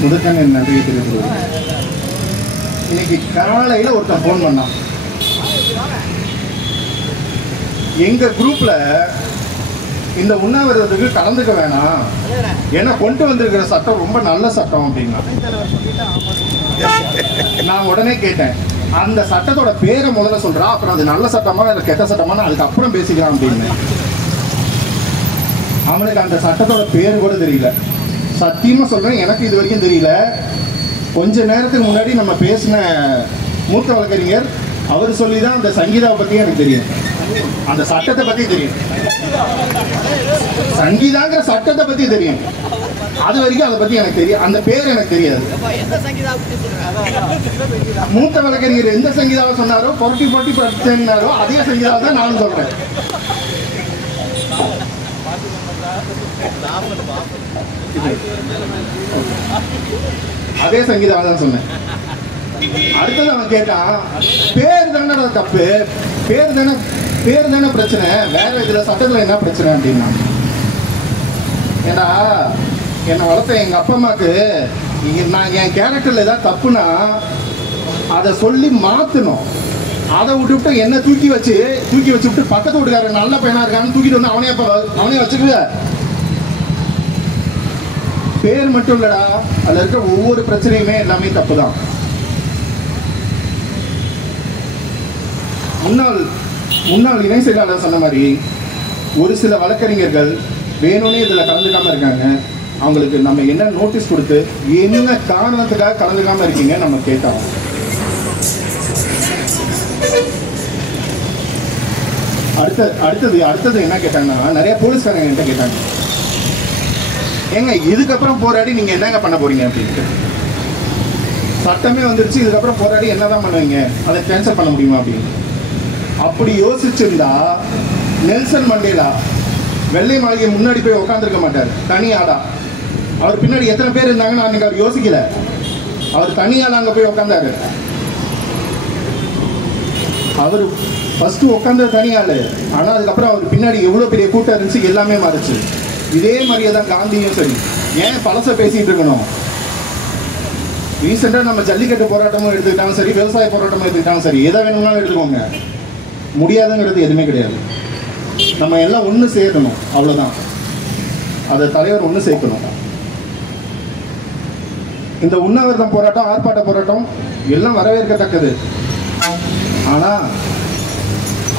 முதற்கண் என் நன்றியை தெரிவித்துள்ளேன். இன்னைக்கு காலையில் ஒருத்தன் ஃபோன் பண்ணான். எங்க குரூப்ல இந்த உண்ணாவிரதத்துக்கு கலந்துக்க வேணாம், ஏன்னா கொண்டு வந்திருக்கிற சட்டம் ரொம்ப நல்ல சட்டம் அப்படின்னா. நான் உடனே கேட்டேன், அந்த சட்டத்தோட பேரை முதல்ல சொல்றா, அப்புறம் அது நல்ல சட்டமா இல்லை கெட்ட சட்டமா அதுக்கப்புறம் பேசிக்கலாம் அப்படின்னு. அவனுக்கு அந்த சட்டத்தோட பேரு கூட தெரியல. சத்தியமா சொல்றேன், எனக்கு இது வரைக்கும் தெரியல. கொஞ்ச நேரத்துக்கு முன்னாடி நம்ம பேசின மூத்த வழக்கறிஞர் அவர் சொல்லி தான் அந்த சங்கீதாவை பத்தி எனக்கு தெரியும், அந்த சட்டத்தை பத்தி தெரியும். சங்கீதாங்கிற சட்டத்தை பத்தி தெரியும், அது வரைக்கும் அதை பத்தி எனக்கு தெரியும். அந்த பேர் எனக்கு தெரியாது. மூத்த வழக்கறிஞர் எந்த சங்கீதாவை சொன்னாரோ, பொருட்டி பொருட்டி பிரச்சனைனாரோ அதே சங்கீதாவை தான் நானும் சொல்றேன். அதே சங்கீதாவை தான் சொன்னேன். அடுத்தது அவன் கேட்டான், பேர் தானே தப்பு, பேர் தானே பிரச்சனை, வேற இதுல சட்டத்துல என்ன பிரச்சனை அப்படின்னா. ஏன்னா என்னை வளர்த்த எங்க அப்பா அம்மாக்கு நான் என் கேரக்டர்ல ஏதாவது தப்புனா அதை சொல்லி மாத்தணும். அதை விட்டு என்ன தூக்கி வச்சு விட்டு பக்கத்து வீட்டுக்காரன் நல்ல பையனா இருக்கான்னு தூக்கிட்டு வந்து அவனே வச்சுக்குவ. பேர் மட்டும் இல்லடா, அதுல இருக்க ஒவ்வொரு பிரச்சனையுமே எல்லாமே தப்பு தான். முன்னாள் இணை செயலாளர் சொன்ன மாதிரி ஒரு சில வழக்கறிஞர்கள் வேணும்னே இதுல கலந்துக்காம இருக்காங்க. அவங்களுக்கு நம்ம என்ன நோட்டீஸ் கொடுத்து என்ன காரணத்துக்காக கலந்துக்காம இருக்கீங்க நம்ம கேட்டோம். அடுத்தது என்ன கேட்டாங்கன்னா, நிறைய போலீஸ்காரங்க என்கிட்ட கேட்டாங்க, ஏங்க இதுக்கப்புறம் போராடி நீங்க என்னங்க பண்ண போறீங்க அப்படின்ட்டு. சட்டமே வந்துருச்சு, இதுக்கப்புறம் போராடி என்னதான் பண்ணுவீங்க, அதை கேன்சல் பண்ண முடியுமா அப்படின்னு. அப்படி யோசிச்சிருந்தா நெல்சன் மண்டேலா வெள்ளை மாளிகை முன்னாடி போய் உட்காந்துருக்க மாட்டார், தனியாளா. அவர் பின்னாடி எத்தனை பேர் இருந்தாங்கன்னு அன்னைக்கு அவர் யோசிக்கல, அவர் தனியாளா அங்க போய் உட்காந்தாரு. அவர் ஃபர்ஸ்ட் உட்காந்து தனியாளு, ஆனா அதுக்கப்புறம் அவர் பின்னாடி எவ்வளவு பெரிய கூட்டம் இருந்துச்சு, எல்லாமே மாறிச்சு. இதே மாதிரியே தான் காந்தியும் சரி. ஏன் பழச பேசிட்டு இருக்கணும்? ரீசெண்டா நம்ம ஜல்லிக்கட்டு போராட்டமும் எடுத்துக்கிட்டாலும் சரி, விவசாய போராட்டமும் எடுத்துக்கிட்டாலும் சரி, எதை வேணும்னாலும் எடுத்துக்கோங்க, முடியாதுங்கிறது எதுவுமே கிடையாது. நம்ம எல்லாம் ஒன்று சேர்க்கணும், அவ்வளோதான். அதை தலைவர் ஒன்று சேர்க்கணும். இந்த உண்ணாவிரதம் போராட்டம், ஆர்ப்பாட்ட போராட்டம் எல்லாம் வரவேற்கத்தக்கது. ஆனா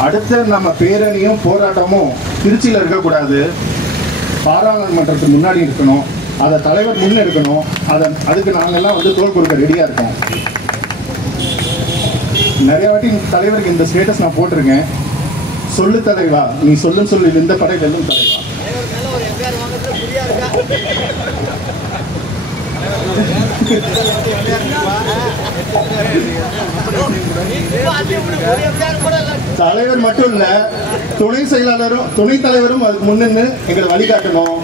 அடுத்த நம்ம பேரணியும் போராட்டமும் திருச்சியில் இருக்கக்கூடாது, பாராளுமன்றத்துக்கு முன்னாடி இருக்கணும். அதை தலைவர் முன்னெடுக்கணும். அதுக்கு நாங்கெல்லாம் தோல் கொடுக்க ரெடியா இருக்கோம். நிறைய வாட்டி தலைவருக்கு இந்த ஸ்டேட்டஸ் நான் போட்டிருக்கேன். சொல்லு தலைவா, நீ சொல்லுன்னு சொல்லி இந்த படை வெல்லும் தலைவா. தலைவர் மட்டும் இல்ல, துணை செயலாளரும் துணைத் தலைவரும் அதுக்கு முன்னு எங்களை வழிகாட்டணும்.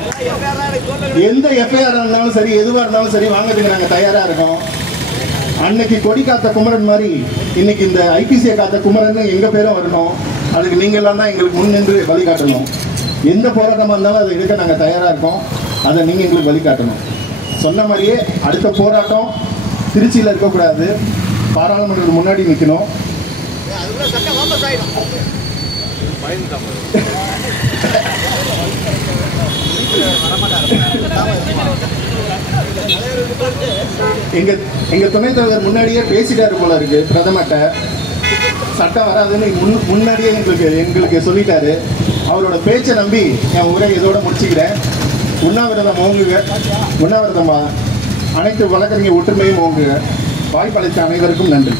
எந்த எஃப்ஐஆர் இருந்தாலும் சரி, எதுவா இருந்தாலும் சரி, வாங்கிறதுக்கு நாங்க தயாரா இருக்கோம். அன்னைக்கு கொடி காத்த குமரன் மாதிரி இன்னைக்கு இந்த ஐபிசியை காத்த குமரன் எங்க பேரும் வரணும். அதுக்கு நீங்க எல்லாம் தான் எங்களுக்கு முன் நின்று வழிகாட்டணும். எந்த போராட்டமா இருந்தாலும் அதை எடுக்க நாங்க தயாரா இருக்கோம். அதை நீங்க எங்களுக்கு வழிகாட்டணும். சொன்ன மாதிரியே அடுத்த போராட்டம் திருச்சியில் இருக்கக்கூடாது, பாராளுமன்றத்துக்கு முன்னாடி நிற்கணும். எங்க துணைத் தலைவர் முன்னாடியே பேசிட்டாரு போல இருக்கு. பிரதமர்கிட்ட சட்டம் வராதுன்னு முன்னாடியே எங்களுக்கு சொல்லிட்டாரு. அவரோட பேச்சை நம்பி என் உரை இதோட முடிச்சுக்கிறேன். உண்ணாவிரதம் ஓங்குக, உண்ணாவிரதமா அனைத்து வழக்கறிஞர் ஒற்றுமையும் ஓங்குக. வாய்ப்பளித்த அனைவருக்கும் நன்றி.